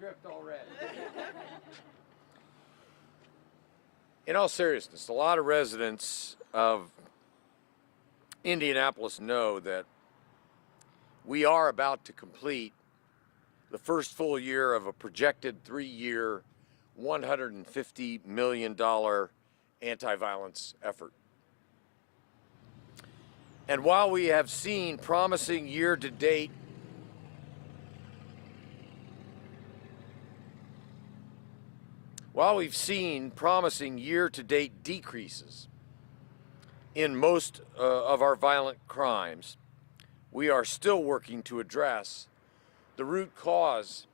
script already. In all seriousness, a lot of residents of Indianapolis know that we are about to complete the first full year of a projected 3-year, $150 million anti-violence effort. And while we have seen promising year-to-date decreases in most of our violent crimes, we are still working to address the root cause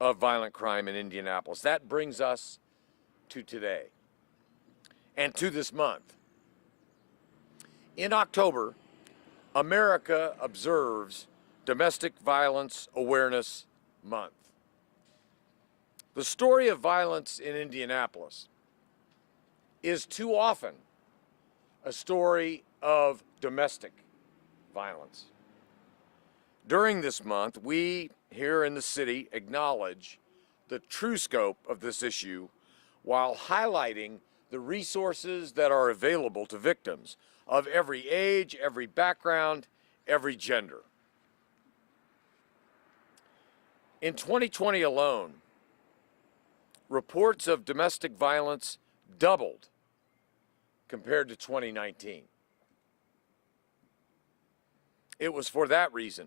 of violent crime in Indianapolis. That brings us to today and to this month. In October, America observes Domestic Violence Awareness Month. The story of violence in Indianapolis is too often a story of domestic violence. During this month, we here in the city acknowledge the true scope of this issue while highlighting the resources that are available to victims of every age, every background, every gender. In 2020 alone, reports of domestic violence doubled compared to 2019. It was for that reason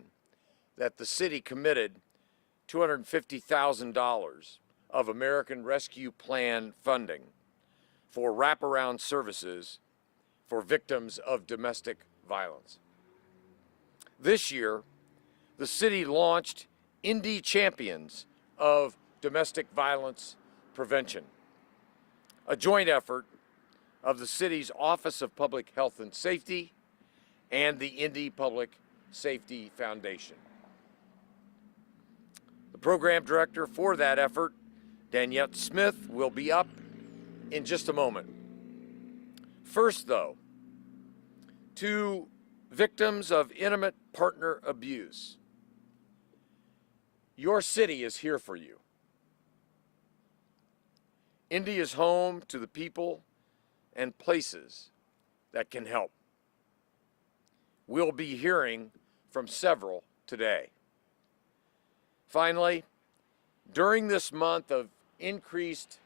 that the city committed $250,000 of American Rescue Plan funding for wraparound services for victims of domestic violence. This year, the city launched Indy Champions of Domestic Violence Prevention, a joint effort of the city's Office of Public Health and Safety and the Indy Public Safety Foundation. The program director for that effort, Danielle Smith, will be up in just a moment. First, though, to victims of intimate partner abuse, your city is here for you. Indy is home to the people and places that can help. We'll be hearing from several today. Finally, during this month of increased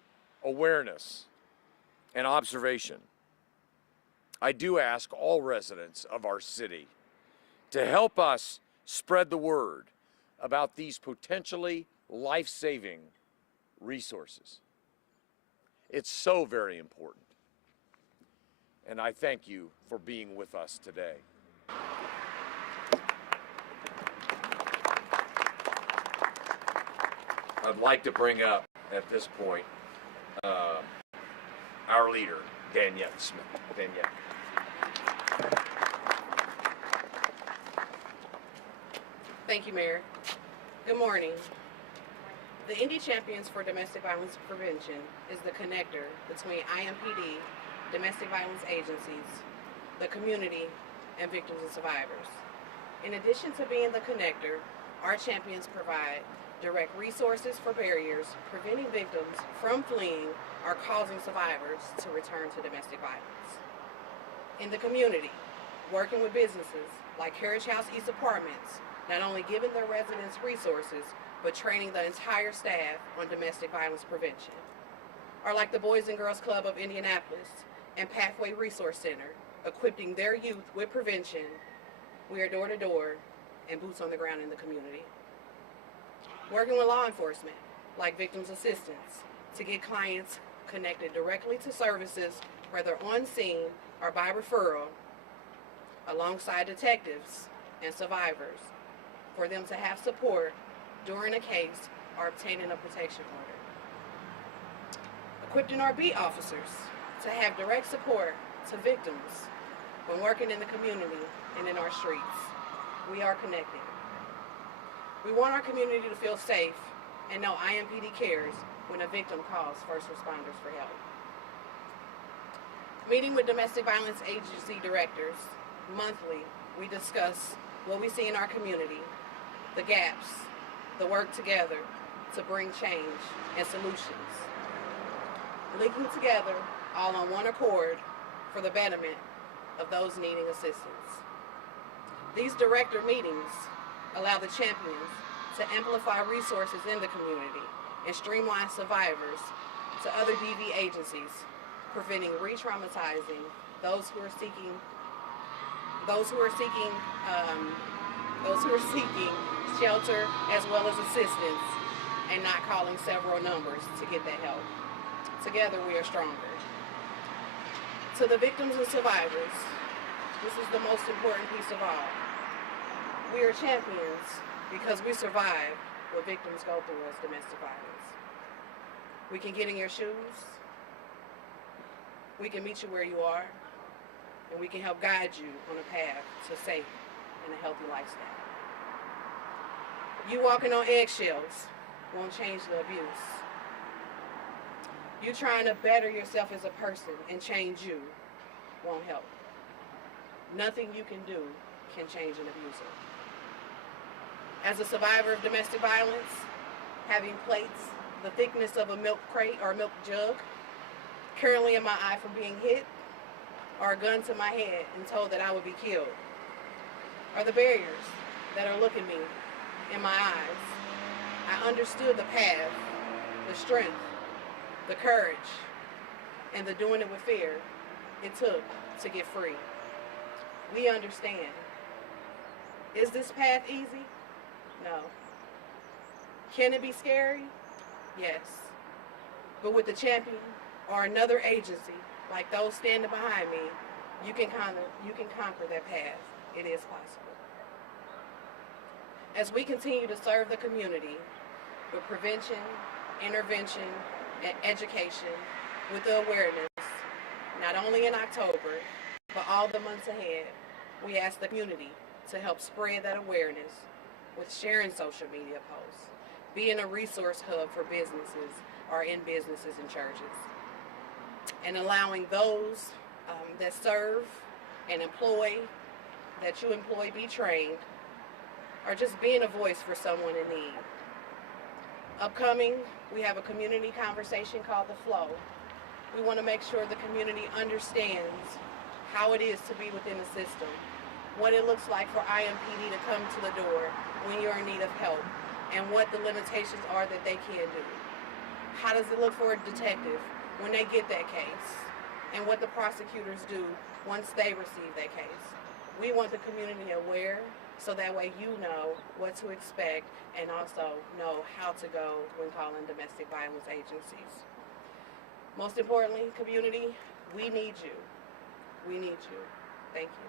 awareness and observation, I do ask all residents of our city to help us spread the word about these potentially life-saving resources. It's so very important. And I thank you for being with us today. I'd like to bring up at this point our leader, Danielle Smith. Danielle. Thank you, Mayor. Good morning. The Indy Champions for Domestic Violence Prevention is the connector between IMPD, domestic violence agencies, the community, and victims and survivors. In addition to being the connector, our champions provide direct resources for barriers preventing victims from fleeing or causing survivors to return to domestic violence. In the community, working with businesses like Carriage House East Apartments, not only giving their residents resources, but training the entire staff on domestic violence prevention. Or like the Boys and Girls Club of Indianapolis and Pathway Resource Center, equipping their youth with prevention. We are door to door and boots on the ground in the community. Working with law enforcement, like Victims Assistance, to get clients connected directly to services, whether on scene or by referral, alongside detectives and survivors, for them to have support during a case or obtaining a protection order. Equipping our beat officers to have direct support to victims when working in the community and in our streets. We are connecting. We want our community to feel safe and know IMPD cares when a victim calls first responders for help. Meeting with domestic violence agency directors, monthly, we discuss what we see in our community, the gaps, the work together, to bring change and solutions, linking together all on one accord for the betterment of those needing assistance. These director meetings allow the champions to amplify resources in the community and streamline survivors to other DV agencies, preventing re-traumatizing those who are seeking shelter as well as assistance, and not calling several numbers to get that help. Together we are stronger. To the victims and survivors, this is the most important piece of all. We are champions because we survive what victims go through as domestic violence. We can get in your shoes, we can meet you where you are, and we can help guide you on a path to safe and a healthy lifestyle. You walking on eggshells won't change the abuse. You trying to better yourself as a person and change you won't help. Nothing you can do can change an abuser. As a survivor of domestic violence, having plates the thickness of a milk crate or milk jug currently in my eye from being hit, or a gun to my head and told that I would be killed, are the barriers that are looking me in my eyes. I understood the path, the strength, the courage, and the doing it with fear it took to get free. We understand. Is this path easy? No. Can it be scary? Yes. But with the champion or another agency like those standing behind me, you can conquer that path. It is possible. As we continue to serve the community with prevention, intervention, and education with the awareness, not only in October, but all the months ahead, we ask the community to help spread that awareness with sharing social media posts, being a resource hub for businesses or in businesses and churches, and allowing those that serve and that you employ be trained, or just being a voice for someone in need. Upcoming, we have a community conversation called The Flow. We want to make sure the community understands how it is to be within the system, what it looks like for IMPD to come to the door when you're in need of help, and what the limitations are that they can do. How does it look for a detective when they get that case, and what the prosecutors do once they receive that case. We want the community aware so that way you know what to expect and also know how to go when calling domestic violence agencies. Most importantly, community, we need you. We need you. Thank you.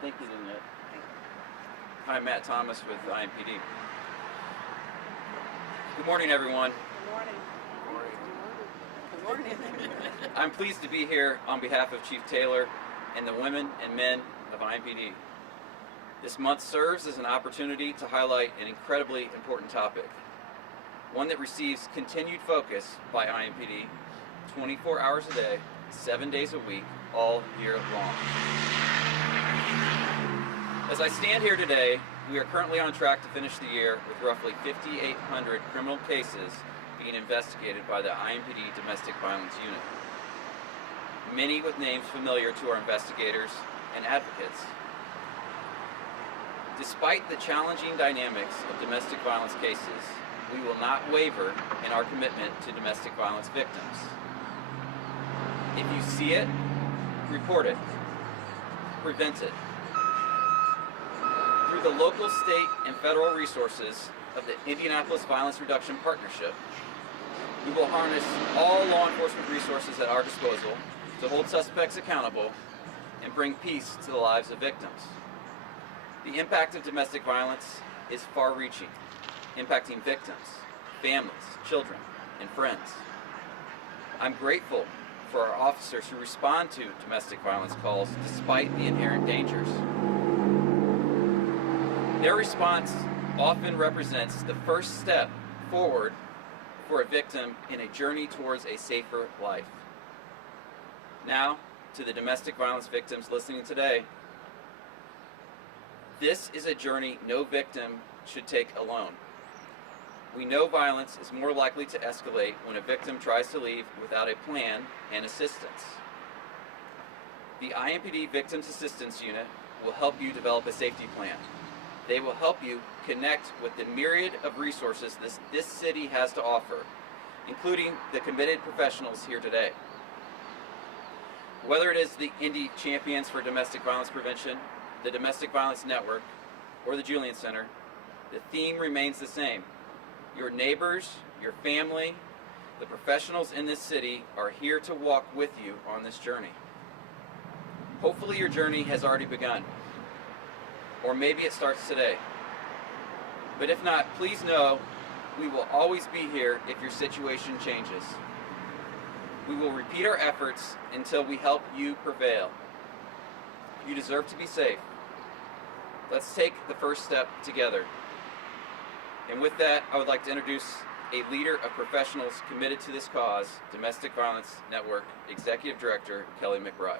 Thank you, Danielle. Hi, Matt Thomas with IMPD. Good morning, everyone. Good morning. Good morning. I'm pleased to be here on behalf of Chief Taylor and the women and men of IMPD. This month serves as an opportunity to highlight an incredibly important topic, one that receives continued focus by IMPD 24 hours a day, 7 days a week, all year long. As I stand here today, we are currently on track to finish the year with roughly 5,800 criminal cases being investigated by the IMPD Domestic Violence Unit. Many with names familiar to our investigators and advocates. Despite the challenging dynamics of domestic violence cases, we will not waver in our commitment to domestic violence victims. If you see it, report it, prevent it. Through the local, state, and federal resources of the Indianapolis Violence Reduction Partnership, we will harness all law enforcement resources at our disposal to hold suspects accountable and bring peace to the lives of victims. The impact of domestic violence is far-reaching, impacting victims, families, children, and friends. I'm grateful for our officers who respond to domestic violence calls despite the inherent dangers. Their response often represents the first step forward for a victim in a journey towards a safer life. Now, to the domestic violence victims listening today, this is a journey no victim should take alone. We know violence is more likely to escalate when a victim tries to leave without a plan and assistance. The IMPD Victims Assistance Unit will help you develop a safety plan. They will help you connect with the myriad of resources this city has to offer, including the committed professionals here today. Whether it is the Indy Champions for Domestic Violence Prevention, the Domestic Violence Network, or the Julian Center, the theme remains the same. Your neighbors, your family, the professionals in this city are here to walk with you on this journey. Hopefully your journey has already begun, or maybe it starts today. But if not, please know we will always be here if your situation changes. We will repeat our efforts until we help you prevail. You deserve to be safe. Let's take the first step together. And with that, I would like to introduce a leader of professionals committed to this cause, Domestic Violence Network Executive Director, Kelly Mcbride.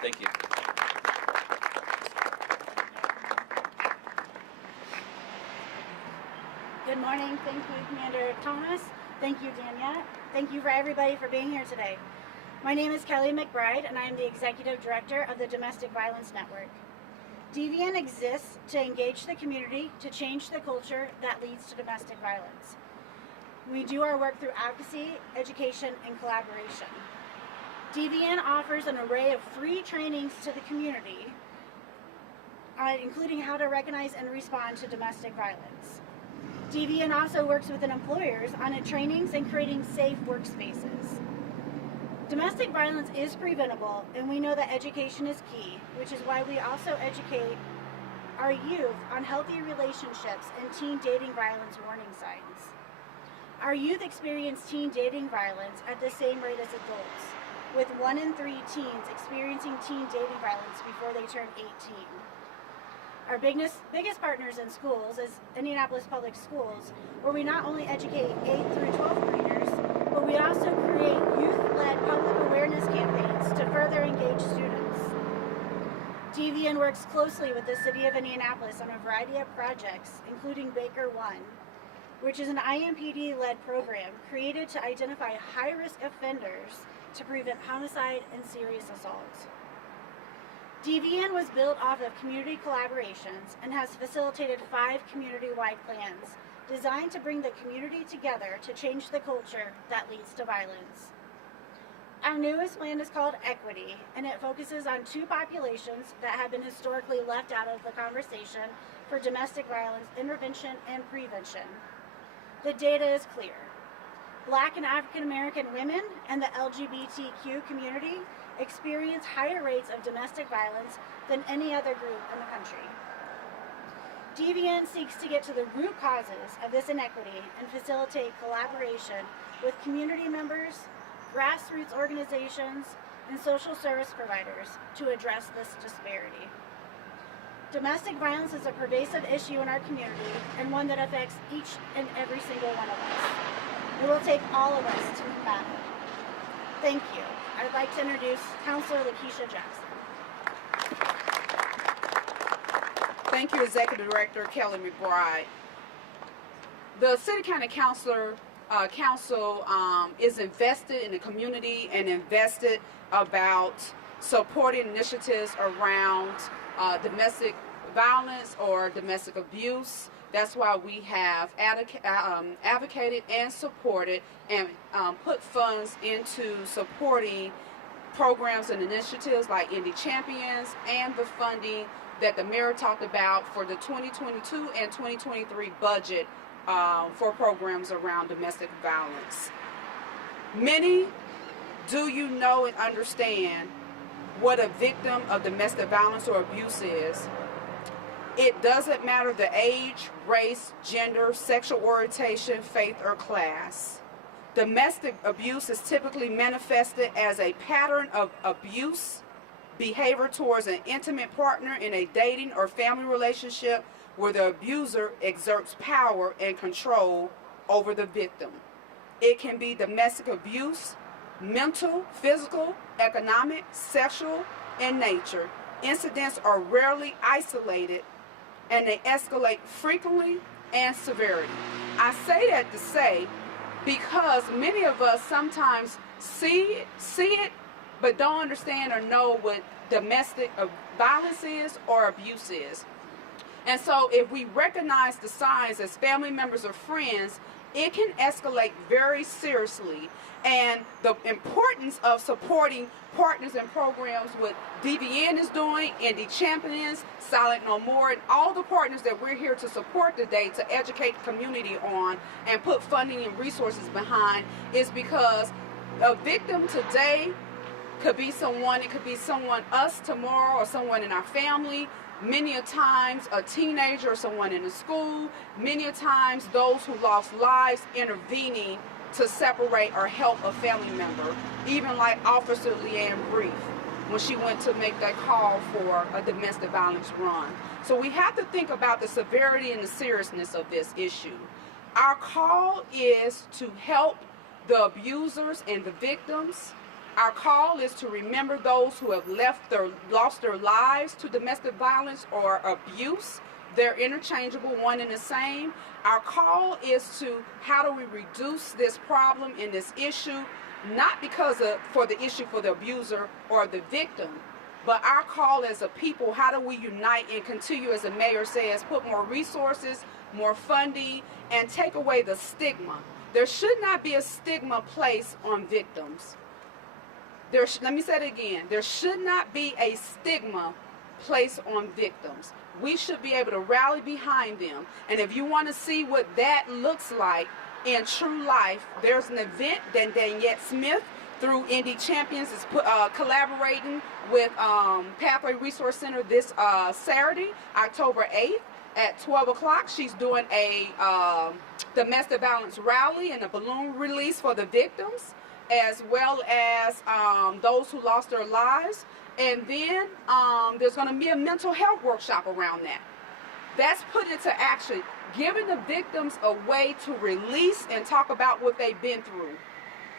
Thank you. Good morning. Thank you, Commander Thomas. Thank you, Danielle. Thank you for everybody for being here today. My name is Kelly Mcbride, and I am the Executive Director of the Domestic Violence Network. DVN exists to engage the community to change the culture that leads to domestic violence. We do our work through advocacy, education, and collaboration. DVN offers an array of free trainings to the community, including how to recognize and respond to domestic violence. DVN also works with employers on trainings and creating safe workspaces. Domestic violence is preventable, and we know that education is key, which is why we also educate our youth on healthy relationships and teen dating violence warning signs. Our youth experience teen dating violence at the same rate as adults, with 1 in 3 teens experiencing teen dating violence before they turn 18. Our biggest partners in schools is Indianapolis Public Schools, where we not only educate 8th through 12th graders, but we also create youth-led public awareness campaigns to further engage students. DVN works closely with the City of Indianapolis on a variety of projects, including Baker One, which is an IMPD-led program created to identify high-risk offenders to prevent homicide and serious assault. DVN was built off of community collaborations and has facilitated 5 community-wide plans designed to bring the community together to change the culture that leads to violence. Our newest plan is called Equity, and it focuses on 2 populations that have been historically left out of the conversation for domestic violence intervention and prevention. The data is clear. Black and African American women and the LGBTQ community experience higher rates of domestic violence than any other group in the country. DVN seeks to get to the root causes of this inequity and facilitate collaboration with community members, grassroots organizations, and social service providers to address this disparity. Domestic violence is a pervasive issue in our community and one that affects each and every single one of us. It will take all of us to combat it. Thank you. I'd like to introduce Counselor Lakeisha Jackson. Thank you, Executive Director Kelly Mcbride. The City County Council is invested in the community and invested about supporting initiatives around domestic violence or domestic abuse. That's why we have advocated and supported and put funds into supporting programs and initiatives like Indy Champions and the funding that the mayor talked about for the 2022 and 2023 budget for programs around domestic violence. Many do you know and understand what a victim of domestic violence or abuse is? It doesn't matter the age, race, gender, sexual orientation, faith, or class. Domestic abuse is typically manifested as a pattern of abuse, behavior towards an intimate partner in a dating or family relationship where the abuser exerts power and control over the victim. It can be domestic abuse mental, physical, economic, sexual in nature. Incidents are rarely isolated and they escalate frequently and severity. I say that to say because many of us sometimes see it, but don't understand or know what domestic violence is or abuse is. And so if we recognize the signs as family members or friends, it can escalate very seriously. And the importance of supporting partners and programs what DVN is doing, Indie Champions, Silent No More, and all the partners that we're here to support today to educate the community on and put funding and resources behind is because a victim today could be someone, it could be someone us tomorrow or someone in our family. Many a times a teenager or someone in the school, many a times those who lost lives intervening to separate or help a family member, even like Officer Leanne Brief when she went to make that call for a domestic violence run. So we have to think about the severity and the seriousness of this issue. Our call is to help the abusers and the victims. Our call is to remember those who have lost their lives to domestic violence or abuse. They're interchangeable, one and the same. Our call is to how do we reduce this problem and this issue, not because for the issue for the abuser or the victim, but our call as a people, how do we unite and continue, as the mayor says, put more resources, more funding, and take away the stigma. There should not be a stigma placed on victims. Let me say it again. There should not be a stigma placed on victims. We should be able to rally behind them. And if you want to see what that looks like in true life, there's an event that Danielle Smith through Indie Champions is collaborating with Pathway Resource Center this Saturday, October 8th at 12 o'clock. She's doing a domestic violence rally and a balloon release for the victims, as well as those who lost their lives. And then there's going to be a mental health workshop around that. That's put into action, giving the victims a way to release and talk about what they've been through,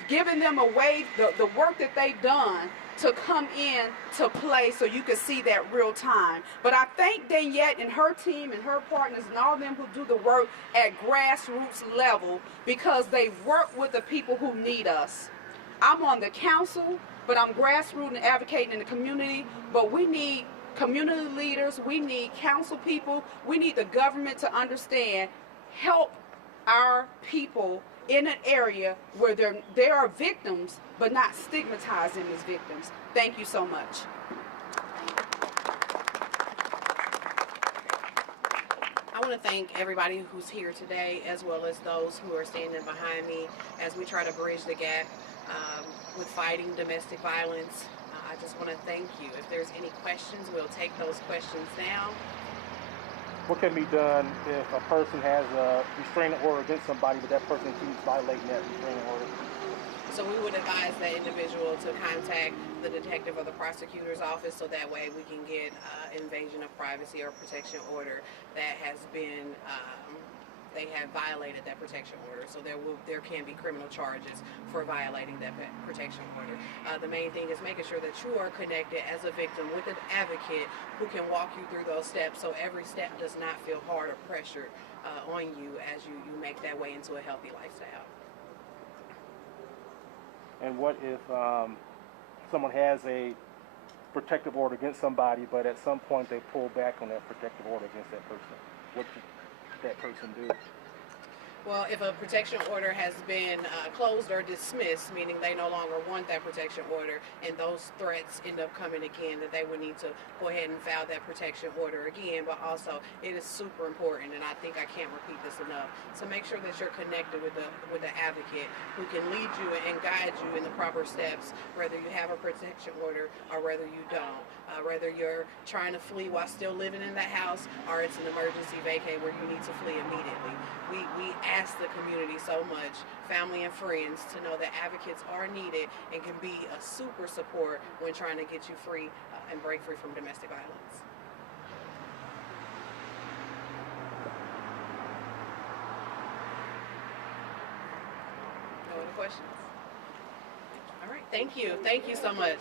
giving them a way, the work that they've done to come in to play so you can see that real time. But I thank Danielle and her team and her partners and all of them who do the work at grassroots level because they work with the people who need us. I'm on the council, but I'm grassroots and advocating in the community, but we need community leaders, we need council people, we need the government to understand, help our people in an area where there are victims, but not stigmatized them as victims. Thank you so much. I want to thank everybody who's here today, as well as those who are standing behind me as we try to bridge the gap with fighting domestic violence. I just want to thank you. If there's any questions, we'll take those questions now. What can be done if a person has a restraining order against somebody, but that person keeps violating that restraining order? So we would advise that individual to contact the detective or the prosecutor's office so that way we can get invasion of privacy or protection order that has been, they have violated that protection order. So there can be criminal charges for violating that protection order. The main thing is making sure that you are connected as a victim with an advocate who can walk you through those steps so every step does not feel hard or pressured on you as you make that way into a healthy lifestyle. And what if someone has a protective order against somebody, but at some point they pull back on that protective order against that person? What should that person do? Well, if a protection order has been closed or dismissed, meaning they no longer want that protection order, and those threats end up coming again, that they would need to go ahead and file that protection order again. But also, it is super important, and I think I can't repeat this enough. So make sure that you're connected with the advocate who can lead you and guide you in the proper steps, whether you have a protection order or whether you don't. Whether you're trying to flee while still living in that house, or it's an emergency vacay where you need to flee immediately. We ask the community so much, family and friends, to know that advocates are needed and can be a super support when trying to get you free and break free from domestic violence. No other questions? All right. Thank you so much.